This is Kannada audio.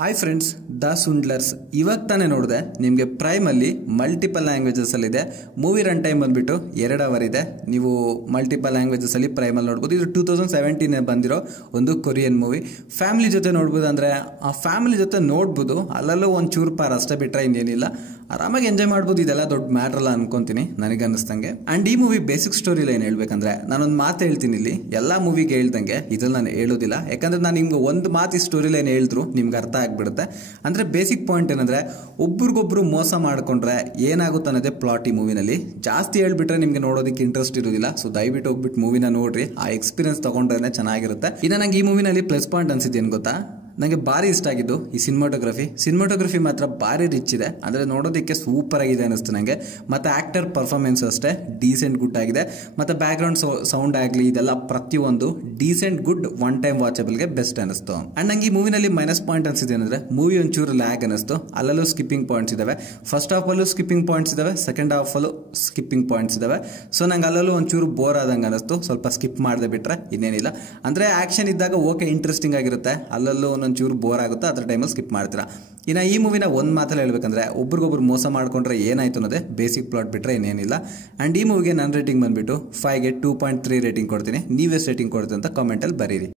ಹಾಯ್ ಫ್ರೆಂಡ್ಸ್, ದ ಸುಂಡ್ಲರ್ಸ್ ಇವಾಗ ತಾನೇ ನೋಡಿದೆ. ನಿಮಗೆ ಪ್ರೈಮಲ್ಲಿ ಮಲ್ಟಿಪಲ್ ಲ್ಯಾಂಗ್ವೇಜಸಲ್ಲಿದೆ. ಮೂವಿ ರನ್ ಟೈಮ್ ಬಂದುಬಿಟ್ಟು 2 ಅವರ್ ಇದೆ. ನೀವು ಮಲ್ಟಿಪಲ್ ಲ್ಯಾಂಗ್ವೇಜಸಲ್ಲಿ ಪ್ರೈಮಲ್ಲಿ ನೋಡ್ಬೋದು. ಇದು 2017 ಬಂದಿರೋ ಒಂದು ಕೊರಿಯನ್ ಮೂವಿ. ಫ್ಯಾಮಿಲಿ ಜೊತೆ ನೋಡ್ಬೋದು, ಅಂದರೆ ಆ ಫ್ಯಾಮಿಲಿ ಜೊತೆ ನೋಡ್ಬೋದು. ಅಲ್ಲಲ್ಲೂ ಒಂದು ಚೂರು ಪಾರ್ ಅಷ್ಟೇ ಬಿಟ್ಟರೆ ಇನ್ನೇನಿಲ್ಲ. ಆರಾಮಾಗಿ ಎಂಜಾಯ್ ಮಾಡ್ಬೋದು. ಇದೆಲ್ಲ ದೊಡ್ಡ ಮ್ಯಾಟ್ರಲ್ಲ ಅನ್ಕೊಂತೀನಿ ನನಗೆ ಅನ್ನಿಸ್ದಂಗೆ. ಆ್ಯಂಡ್ ಈ ಮೂವಿ ಬೇಸಿಕ್ ಸ್ಟೋರಿ ಲೈನ್ ಹೇಳ್ಬೇಕಂದ್ರೆ ನಾನೊಂದು ಮಾತು ಹೇಳ್ತೀನಿ ಇಲ್ಲಿ, ಎಲ್ಲ ಮೂವಿಗೆ ಹೇಳ್ದಂಗೆ ಇದ್ರಲ್ಲಿ ನಾನು ಹೇಳೋದಿಲ್ಲ. ಯಾಕಂದರೆ ನಾನು ನಿಮ್ಗೆ ಒಂದು ಮಾತು ಈ ಸ್ಟೋರಿ ಲೈನ್ ಹೇಳಿದ್ರು ನಿಮ್ಗೆ ಅರ್ಥ ಆಗ್ಬಿಡುತ್ತೆ. ಅಂದರೆ ಬೇಸಿಕ್ ಪಾಯಿಂಟ್ ಏನಂದರೆ, ಒಬ್ರಿಗೊಬ್ರು ಮೋಸ ಮಾಡಿಕೊಂಡ್ರೆ ಏನಾಗುತ್ತೆ ಅನ್ನೋದೇ ಪ್ಲಾಟ್ ಈ ಮೂವಿನಲ್ಲಿ. ಜಾಸ್ತಿ ಹೇಳ್ಬಿಟ್ರೆ ನಿಮಗೆ ನೋಡೋದಕ್ಕೆ ಇಂಟ್ರೆಸ್ಟ್ ಇರೋದಿಲ್ಲ. ಸೊ ದಯವಿಟ್ಟು ಹೋಗ್ಬಿಟ್ಟು ಮೂವಿನ ನೋಡ್ರಿ, ಆ ಎಕ್ಸ್ಪೀರಿಯನ್ಸ್ ತಗೊಂಡ್ರೆ ಚೆನ್ನಾಗಿರುತ್ತೆ. ಇನ್ನು ನಂಗೆ ಈ ಮೂವಿನಲ್ಲಿ ಪ್ಲಸ್ ಪಾಯಿಂಟ್ ಅನ್ಸಿದ್ದೇನು ಗೊತ್ತಾ, ನನಗೆ ಭಾರಿ ಇಷ್ಟ ಆಗಿದ್ದು ಈ ಸಿನಿಮಾಟೋಗ್ರಫಿ ಮಾತ್ರ ಭಾರಿ ರಿಚ್ ಇದೆ. ಅಂದರೆ ನೋಡೋದಕ್ಕೆ ಸೂಪರ್ ಆಗಿದೆ ಅನ್ನಿಸ್ತು ನನಗೆ. ಮತ್ತು ಆ್ಯಕ್ಟರ್ ಪರ್ಫಾರ್ಮೆನ್ಸ್ ಅಷ್ಟೇ ಡೀಸೆಂಟ್ ಗುಡ್ ಆಗಿದೆ. ಮತ್ತು ಬ್ಯಾಕ್ಗ್ರೌಂಡ್ ಸೌಂಡ್ ಆಗಲಿ, ಇದೆಲ್ಲ ಪ್ರತಿಯೊಂದು ಡೀಸೆಂಟ್ ಗುಡ್, ಒನ್ ಟೈಮ್ ವಾಚಬಲ್ಗೆ ಬೆಸ್ಟ್ ಅನ್ನಿಸ್ತು. ಆ್ಯಂಡ್ ನಂಗೆ ಈ ಮೂವಿನಲ್ಲಿ ಮೈನಸ್ ಪಾಯಿಂಟ್ ಅನಿಸಿದೆ ಅಂದರೆ, ಮೂವಿ ಒಂಚೂರು ಲ್ಯಾಗ್ ಅನ್ನಿಸ್ತು. ಅಲ್ಲಲ್ಲೂ ಸ್ಕಿಪ್ಪಿಂಗ್ ಪಾಯಿಂಟ್ಸ್ ಇದಾವೆ. ಫಸ್ಟ್ ಹಾಫಲ್ಲೂ ಸ್ಕಿಪ್ಪಿಂಗ್ ಪಾಯಿಂಟ್ಸ್ ಇದಾವೆ, ಸೆಕೆಂಡ್ ಹಾಫಲ್ಲೂ ಸ್ಕಿಪ್ಪಿಂಗ್ ಪಾಯಿಂಟ್ಸ್ ಇದಾವೆ. ಸೊ ನಂಗೆ ಅಲ್ಲಲ್ಲೂ ಒಂಚೂರು ಬೋರ್ ಆದಂಗೆ ಅನ್ನಿಸ್ತು. ಸ್ವಲ್ಪ ಸ್ಕಿಪ್ ಮಾಡದೆ ಬಿಟ್ಟರೆ ಇನ್ನೇನಿಲ್ಲ. ಅಂದರೆ ಆ್ಯಕ್ಷನ್ ಇದ್ದಾಗ ಓಕೆ, ಇಂಟ್ರೆಸ್ಟಿಂಗ್ ಆಗಿರುತ್ತೆ. ಅಲ್ಲಲ್ಲೂ ಒಂಚೂರು ಬೋರ್ ಆಗುತ್ತೆ, ಅದರ ಟೈಮಲ್ಲಿ ಸ್ಕಿಪ್ ಮಾಡ್ತೀರಾ. ಇನ್ನು ಈ ಮೂವಿನ ಒಂದು ಮಾತಲ್ಲಿ ಹೇಳ್ಬೇಕಂದ್ರೆ, ಒಬ್ರಿಗೊಬ್ರು ಮೋಸ ಮಾಡ್ಕೊಂಡ್ರೆ ಏನಾಯ್ತು ಅನ್ನೋದೇ ಬೇಸಿಕ್ ಪ್ಲಾಟ್ ಬಿಟ್ಟರೆ ಇನ್ನೇನಿಲ್ಲ. ಆ್ಯಂಡ್ ಈ ಮೂವಿಗೆ ನನ್ನ ರೇಟಿಂಗ್ ಬಂದುಬಿಟ್ಟು 5ಗೆ 2.3 ರೇಟಿಂಗ್ ಕೊಡ್ತೀನಿ. ನೀವೆಷ್ಟು ರೇಟಿಂಗ್ ಕೊಡ್ತೀವಿ ಅಂತ ಕಾಮೆಂಟಲ್ಲಿ ಬರೀರಿ.